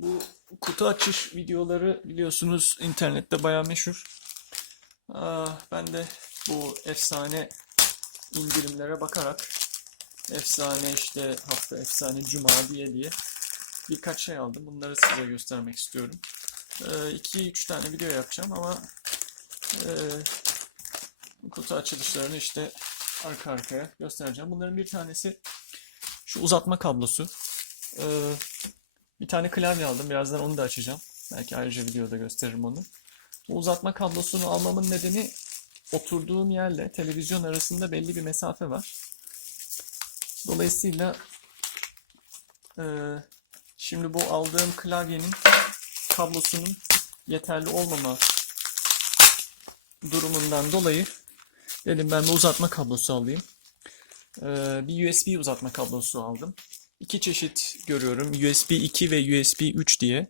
Bu kutu açış videoları biliyorsunuz internette bayağı meşhur. Aa, ben de bu efsane indirimlere bakarak efsane işte hafta efsane cuma diye diye birkaç şey aldım. Bunları size göstermek istiyorum. 2-3 tane video yapacağım ama e, kutu açılışlarını işte arka arkaya göstereceğim. Bunların bir tanesi şu uzatma kablosu. Ee, bir tane klavye aldım. Birazdan onu da açacağım. Belki ayrıca videoda gösteririm onu. Bu uzatma kablosunu almamın nedeni oturduğum yerle televizyon arasında belli bir mesafe var. Dolayısıyla e, şimdi bu aldığım klavyenin kablosunun yeterli olmama durumundan dolayı dedim ben bir uzatma kablosu alayım. Ee, bir USB uzatma kablosu aldım. İki çeşit görüyorum. USB 2 ve USB 3 diye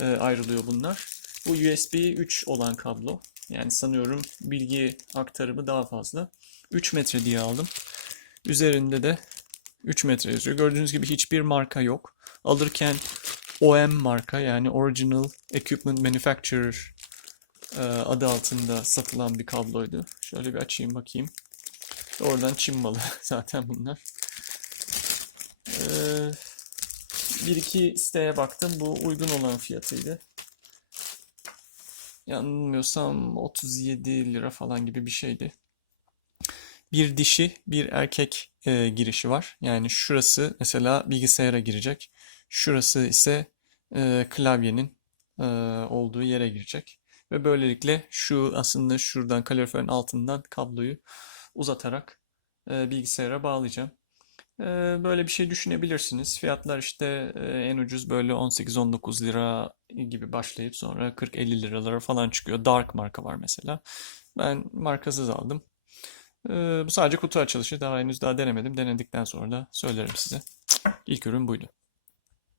e, ayrılıyor bunlar. Bu USB 3 olan kablo. Yani sanıyorum bilgi aktarımı daha fazla. 3 metre diye aldım. Üzerinde de 3 metre yazıyor. Gördüğünüz gibi hiçbir marka yok. Alırken OM marka yani Original Equipment Manufacturer e, adı altında satılan bir kabloydu. Şöyle bir açayım bakayım. Oradan Çin malı zaten bunlar. Ee, bir iki siteye baktım. Bu uygun olan fiyatıydı. Yanılmıyorsam 37 lira falan gibi bir şeydi. Bir dişi, bir erkek e, girişi var. Yani şurası mesela bilgisayara girecek. Şurası ise e, klavyenin e, olduğu yere girecek. Ve böylelikle şu aslında şuradan kaloriferin altından kabloyu uzatarak e, bilgisayara bağlayacağım. Böyle bir şey düşünebilirsiniz. Fiyatlar işte en ucuz böyle 18-19 lira gibi başlayıp sonra 40-50 liralara falan çıkıyor. Dark marka var mesela. Ben markasız aldım. Bu sadece kutu açılışı. Daha henüz daha denemedim. Denedikten sonra da söylerim size. İlk ürün buydu.